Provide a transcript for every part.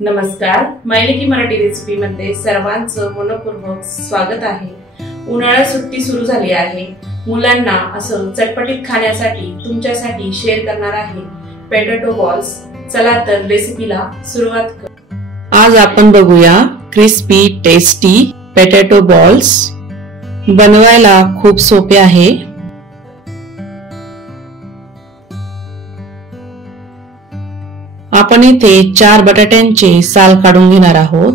नमस्कार, मायलेकी मराठी रेसिपी मध्ये सर्वांचं मनपूर्वक स्वागत आहे। उन्हाळा सुट्टी सुरू झाली आहे। मुलांना असं चटपटीत खाण्यासाठी तुमच्यासाठी शेअर करणार आहे पोटॅटो बॉल्स। चला तर रेसिपीला सुरुवात करू। आज आपण बघूया क्रिस्पी टेस्टी पोटॅटो बॉल्स। बनवायला खूप सोपे आहे। आपण इथे 4 बटाट्यांचे साल काढून घेणार आहोत।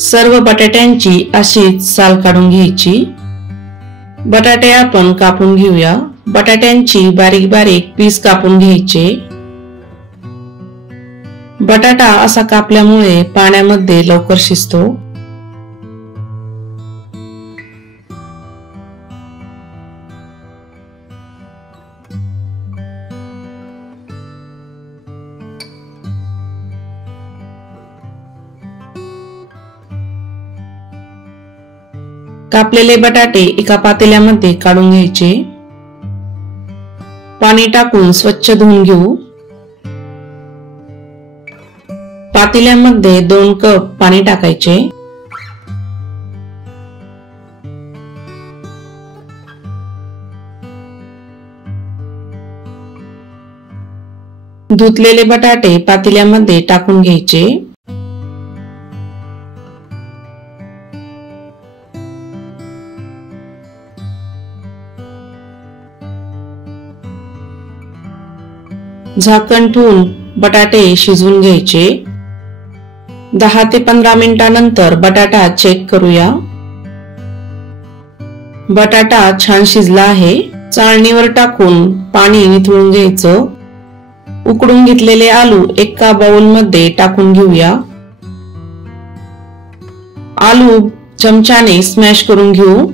सर्व बटाट्यांची अशीच साल काढून घ्यायची। बटाटे आपण कापून घेऊया। बटाट्यांची बारीक बारीक पीस कापून घ्यायचे। बटाटा असा कापल्यामुळे पाण्यामध्ये लवकर शिजतो। कापलेले बटाटे एका पातेल्यामध्ये काढून घ्यायचे। पाणी टाकून स्वच्छ धुवून घेऊ। पातेल्यामध्ये 2 कप पाणी टाकायचे। धुतलेले बटाटे पातेल्यामध्ये टाकून घ्यायचे। झाकण ठेवून बटाटे शिजवून घ्यायचे। 10 ते 15 मिनिटांनंतर बटाटा चेक करूया। बटाटा छान शिजला आहे। चाळणीवर टाकून पाणी निथळून घ्यायचं। उकडून घेतलेले आलू एका बाउल मध्ये टाकून घेऊया। आलू चमच्याने स्मॅश करून घेऊ।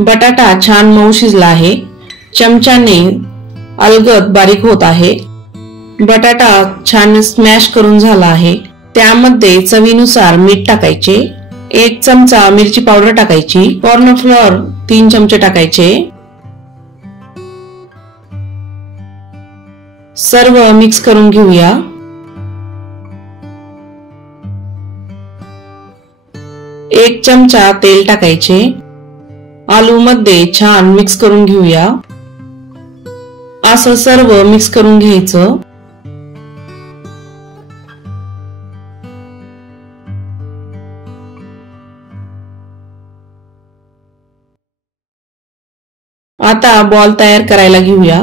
बटाटा छान मऊ शिजला आहे। चमच्याने अलगद बारीक होत आहे। बटाटा छान स्मॅश करून झाला आहे। त्यामध्ये चवीनुसार मीठ टाकायचे। 1 चमचा मिरची पावडर टाकायची। कॉर्न फ्लोअर 3 चमचे टाकायचे। सर्व मिक्स करून घेऊया। एक चमचा तेल टाकायचे। आलू मध्ये छान मिक्स करून घेऊया। असं सर्व मिक्स करून घ्यायचं। आता बॉल तयार करायला घेऊया।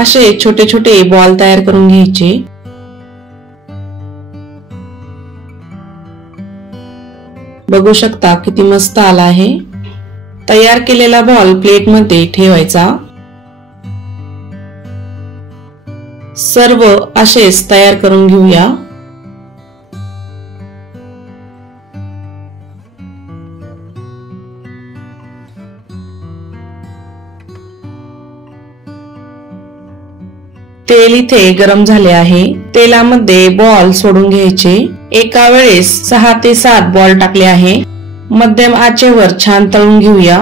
असे छोटे छोटे बॉल तयार करून घ्यायचे। बघू शकता किती मस्त आला आहे। तयार केलेला बॉल प्लेट मध्ये ठेवायचा। सर्व असेच तयार करून घेऊया। तेल इथे गरम झाले आहे। तेलामध्ये बॉल सोडून घ्यायचे। एका वेळेस 6 ते 7 बॉल टाकले आहे। मध्यम आचेवर छान तळून घेऊया।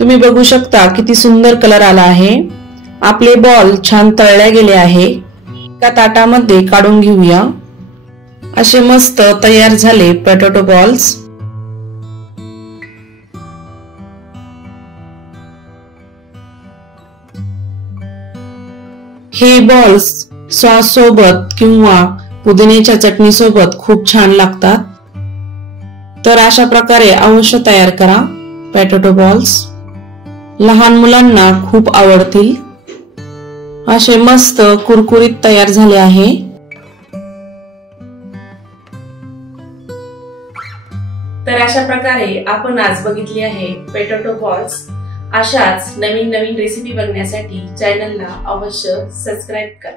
तुम्ही बघू शकता किती सुंदर कलर आला आहे। आपले बॉल छान तळले गेले आहे। एका ताटामध्ये काढून घेऊया। असे मस्त तयार झाले पोटॅटो बॉल्स। हे बॉल्स सॉस सोबत किंवा पुदिन्याच्या चटणी सोबत खूप छान लागतात। तर अशा प्रकारे अवश्य तयार करा पोटॅटो बॉल्स। लहान मुलांना खूप आवडतील। असे मस्त कुरकुरीत तयार झाले आहे। तर अशा प्रकारे आपण आज बघितली आहे पोटॅटो बॉल्स। अशाच नवीन नवीन रेसिपी बघण्यासाठी चॅनलला अवश्य सबस्क्राईब करा।